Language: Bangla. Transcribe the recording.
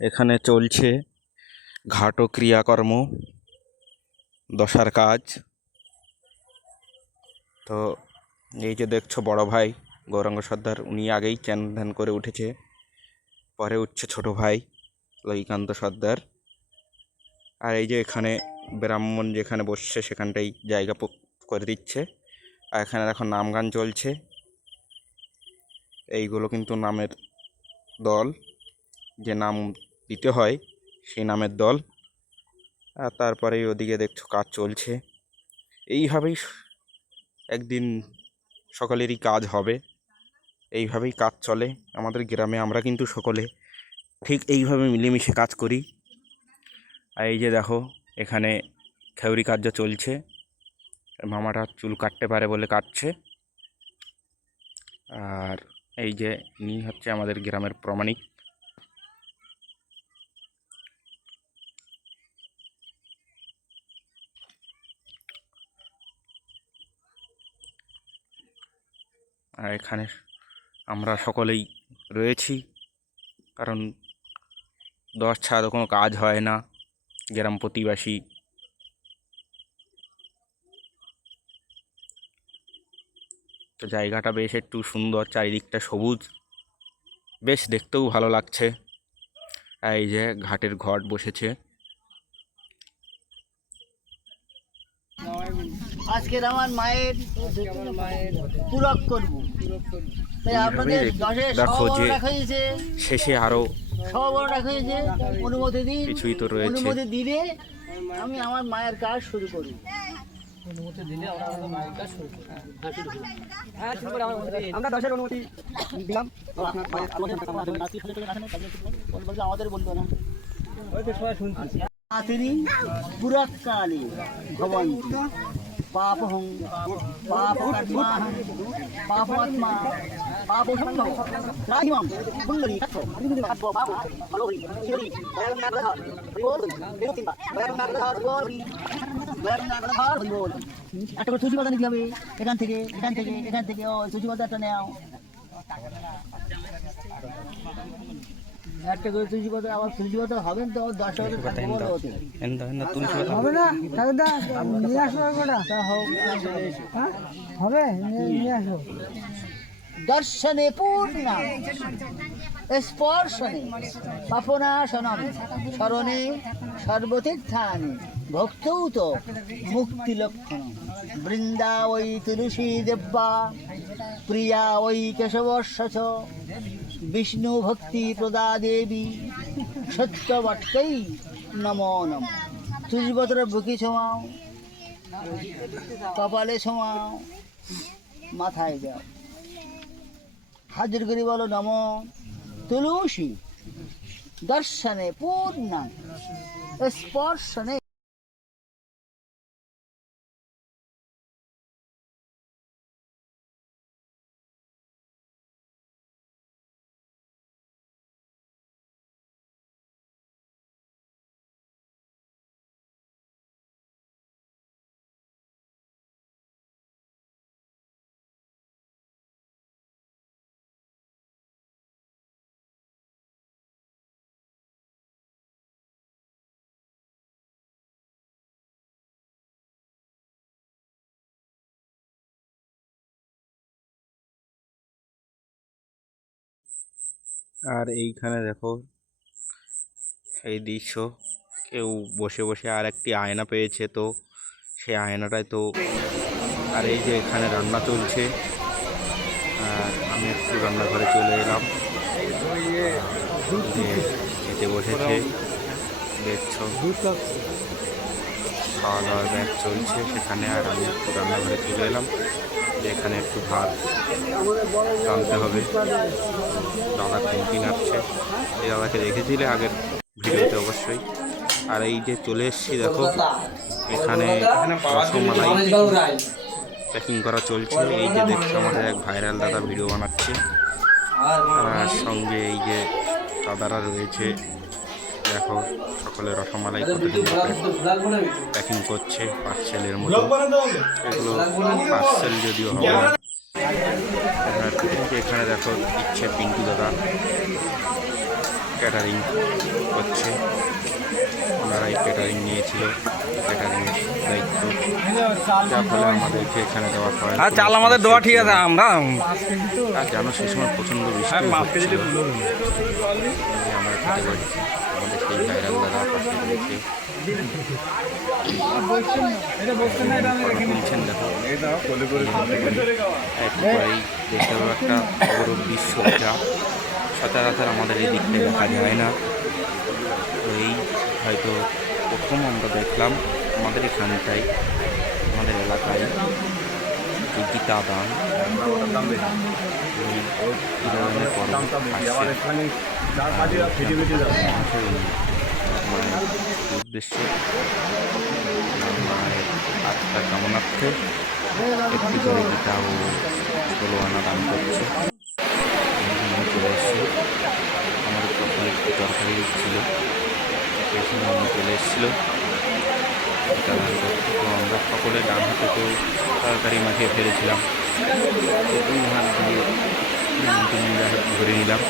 এখানে চলছে ঘাট ক্রিয়াকর্ম, দশার কাজ। তো এই যে দেখছ বড় ভাই, গৌরাঙ্গ সর্দার, উনি আগেই চ্যান ধ্যান করে উঠেছে। পরে উঠছে ছোট ভাই, ললিকান্ত সর্দার। আর এই যে এখানে ব্রাহ্মণ যেখানে বসছে, সেখানটাই জায়গা করে দিচ্ছে। আর এখানে এখন নাম গান চলছে। এইগুলো কিন্তু নামের দল। যে নাম দিতে হয় সেই নামের দল। আর তারপরে ওদিকে দেখছ কাজ চলছে। এইভাবেই একদিন সকলেরই কাজ হবে। এইভাবেই কাজ চলে আমাদের গ্রামে, আমরা কিন্তু সকলে ঠিক এইভাবে মিলেমিশে কাজ করি। আর এই যে দেখো, এখানে খেউরি কার্য চলছে। মামাটা চুল কাটতে পারে বলে কাটছে। আর এই যে ইনি হচ্ছে আমাদের গ্রামের প্রমাণিক। আর এখানে আমরা সকলেই রয়েছি, কারণ দশ ছাড়া কোনো কাজ হয় না। গ্রাম প্রতিবাসী তো জায়গাটা বেশ একটু সুন্দর, চারিদিকটা সবুজ। বেশ দেখতেও ভালো লাগছে। এই যে ঘাটের ঘট বসেছে। আজকের আমার মায়ের পুরক করব। তাই আপনাদের দশের দেখো যে- শেষে আরও সব রাখা হয়েছে অনুমতি দিন কিছুই তো রয়েছে। অনুমতি দিলে আমি আমার মায়ের কাজ শুরু আমরা দশের অনুমতি দিলাম। আমাদের বলব না। তিনি পুরকালে ভবন্তি। পাপহং পাপকর্মা পাপাত্মা পাপসম্ভব রাহিমম পুণ্ডরী তত্ত্ব আত্ম পাপ মনোহরি শিবরি দয়ালু নাগধর হরিবোল দেবতিম্বা দয়ালু নাগধর হরিবোল দয়ালু নাগধর হরিবোল একটা করে সুচি পাতা নিতে হবে। এখান থেকে এখান থেকে এখান থেকে। ও সুচি পাতাটা নেও। একটা করে তুলসী পাতা আবার তুলসী পাতা হবেন তো দশ হাজার কথা এনে দাও এনে দাও তুলসী পাতা হবে না ঠাকুরদা নিয়ে আসো গোটা তা হোক হবে নিয়ে নিয়ে আসো। দর্শনে পূর্ণ স্পর্শনে পাপনাশনম স্মরণে সর্বতীর্থানি ভক্তৌ তো মুক্তি লক্ষণ বৃন্দা ওই তুলসী দেব্যা প্রিয়া ওই কেশবর্ষ বিষ্ণু ভক্তি প্রদা দেবী। সত্যবটকೈ নমো নম। তুলসীপত্র বুকি ছোঁয়াও, কপালে ছোঁয়াও, মাথায় দাও হাজির করি বলো নম। তুলসী দর্শনে পূর্ণ স্পর্শনে আর এইখানে দেখো, এই দৃশ্য। কেউ বসে বসে আর একটি আয়না পেয়েছে তো সেই আয়নাটায় তো। আর এই যে এখানে রান্না চলছে, আর আমি একটু রান্নাঘরে চলে এলাম। খেতে বসেছে, দেখছ। খাওয়া দাওয়ার ব্যাগ চলছে, সেখানে আর আমি একটু রান্নাঘরে চলে এলাম। এখানে একটু ভাত রাঁধতে হবে। দাদা খুন্তি আসছে এই দাদাকে দেখেছিলে আগের ভিডিওতে অবশ্যই। আর এই যে চলে এসেছি, দেখো, এখানে রসমালাই প্যাকিং করা চলছে। এই যে দেখছ, আমাদের এক ভাইরাল দাদা ভিডিও বানাচ্ছে। আর সঙ্গে এই যে দাদারা রয়েছে। দেখো সকলে রসমালাই প্যাকিং করছে পার্সেলের মতো। এগুলো পার্সেল যদিও হবে এই এখানে দেখো দিচ্ছে পিন্টু দাদা। ক্যাটারিং করছে। ওনারাই ক্যাটারিং নিয়েছিল। ক্যাটারিংয়ের দায়িত্ব। যার ফলে আমাদেরকে এখানে আর চাল আমাদের দেওয়া ঠিক আছে আমরা আর জানো সেই সময় প্রচণ্ড বৃষ্টি আমরা খেতে সেই ভাইরাল দাদা পাশে রয়েছে। বলছেন দেখো একটু বড় দৃশ্য যা সচরাচর আমাদের এই দিক থেকে দেখা যায় না। তো এই হয়তো প্রথম আমরা দেখলাম আমাদের এখানটাই আমাদের এলাকায় এই গীতা দান। এই ধরনের পর্ব উদ্দেশ্যে? মায়ের আত্মা কামনার্থে একটি করে ও ষোলো আনা দান করছে। চলে এসছে। আমাদের তখন একটু তরকারি ছিল। সেই আমি চলে এসেছিল। তো আমরা সকলে ডান হাতে তো তরকারি মাখিয়ে ফেলেছিলাম। দুই হাত দিয়ে তিন নিলাম